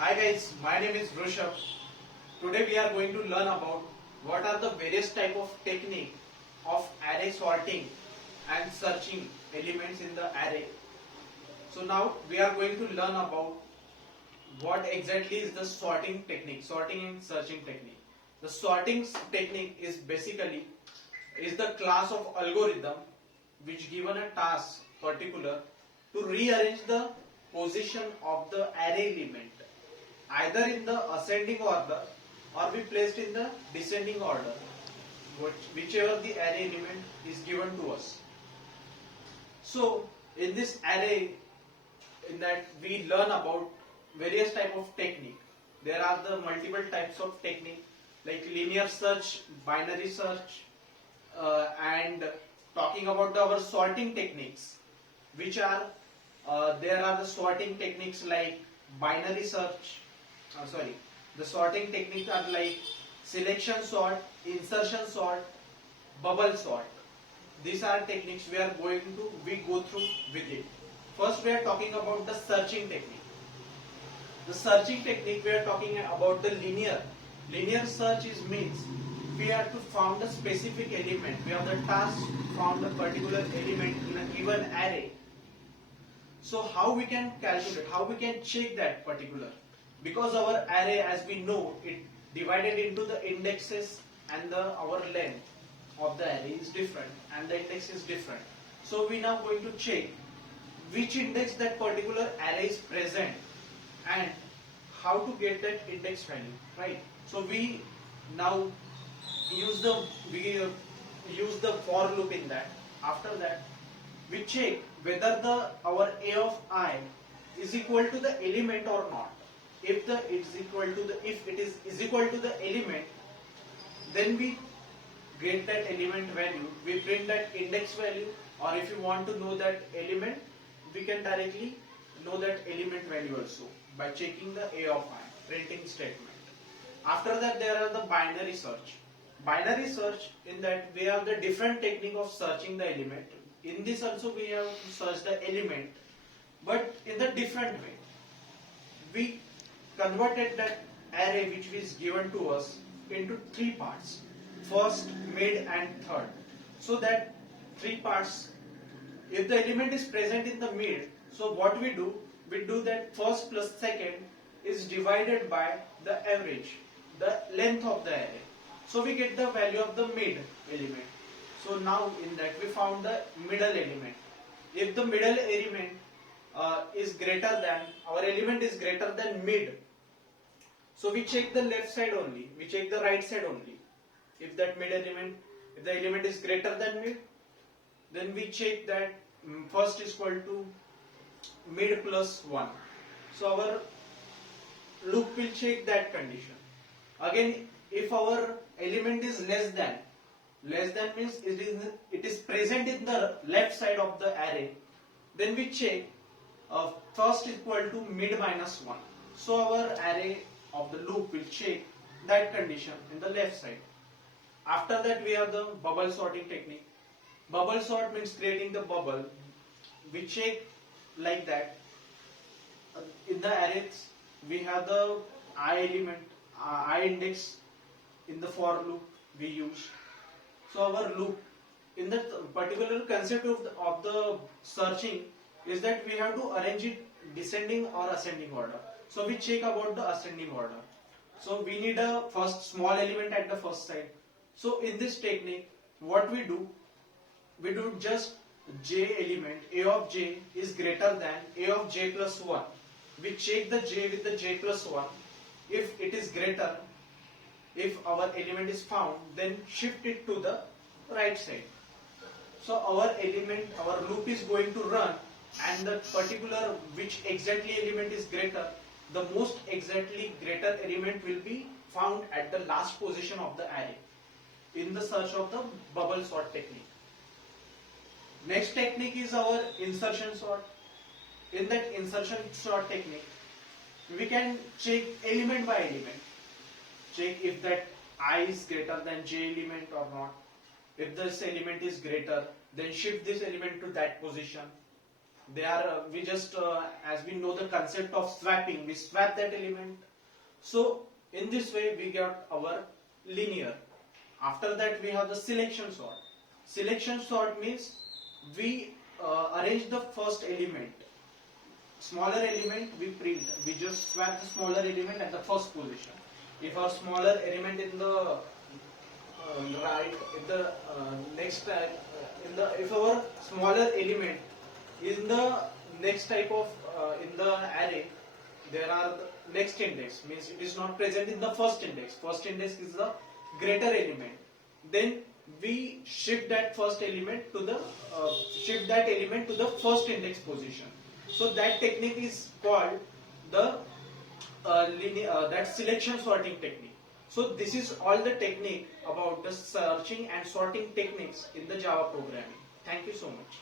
Hi guys, my name is Rushabh. Today we are going to learn about what are the various type of technique of array sorting and searching elements in the array. So now we are going to learn about what exactly is the sorting technique, sorting and searching technique. The sorting technique is basically is the class of algorithm which given a task particular to rearrange the position of the array element either in the ascending order or be placed in the descending order, whichever the array element is given to us. So in this array, in that we learn about various type of technique. There are the multiple types of technique like linear search, binary search, and talking about our sorting techniques, which are there are the sorting techniques like binary search. Sorry, the sorting techniques are like selection sort, insertion sort, bubble sort. These are techniques we are going to go through with it. First, we are talking about the searching technique. The searching technique we are talking about the linear. Linear search is means we have to found a specific element. We have the task to found a particular element in a given array. So how we can calculate? How we can check that particular? Because our array, as we know, it divided into the indexes and our length of the array is different and the index is different. So we now going to check which index that particular array is present and how to get that index value, right? So we now use the for loop in that. After that, we check whether our a of I is equal to the element or not. If it is equal to the element, then we get that element value. We print that index value, or if you want to know that element, we can directly know that element value also by checking the a of I printing statement. After that, there are the binary search. Binary search, in that we have the different technique of searching the element. In this also we have to search the element, but in the different way. We converted that array which is given to us into three parts: first, mid and third. So that three parts, if the element is present in the mid, so what we do that first plus second is divided by the average, the length of the array. So we get the value of the mid element. So now in that we found the middle element. If the middle element is greater than, our element is greater than mid, so we check the left side only, we check the right side only. If that mid element, if the element is greater than mid, then we check that first is equal to mid plus 1. So our loop will check that condition. Again, if our element is less than means it is present in the left side of the array, then we check first is equal to mid minus 1. So our array of the loop will check that condition in the left side. After that, we have the bubble sorting technique. Bubble sort means creating the bubble. We check like that. In the arrays, we have the I element, I index in the for loop we use. So our loop, in that particular concept of the searching, is that we have to arrange it descending or ascending order. So we check about the ascending order. So we need a first small element at the first side. So in this technique, what we do just j element, a of j is greater than a of j plus 1. We check the j with the j plus 1. If it is greater, if our element is found, then shift it to the right side. So our loop is going to run, and the particular which exactly element is greater, the most exactly greater element will be found at the last position of the array in the search of the bubble sort technique. Next technique is our insertion sort. In that insertion sort technique, we can check element by element. Check if that I is greater than j element or not. If this element is greater, then shift this element to that position. They are we just as we know the concept of swapping, we swap that element. So in this way we got our linear. After that we have the selection sort. Selection sort means we arrange the first element. Smaller element we print. We just swap the smaller element at the first position. If our smaller element in the right, in the next in the if our smaller element in the next type of in the array, there are the next index, means it is not present in the first index. First index is the greater element. Then we shift that first element to the shift that element to the first index position. So that technique is called the that selection sorting technique. So this is all the technique about the searching and sorting techniques in the Java programming. Thank you so much.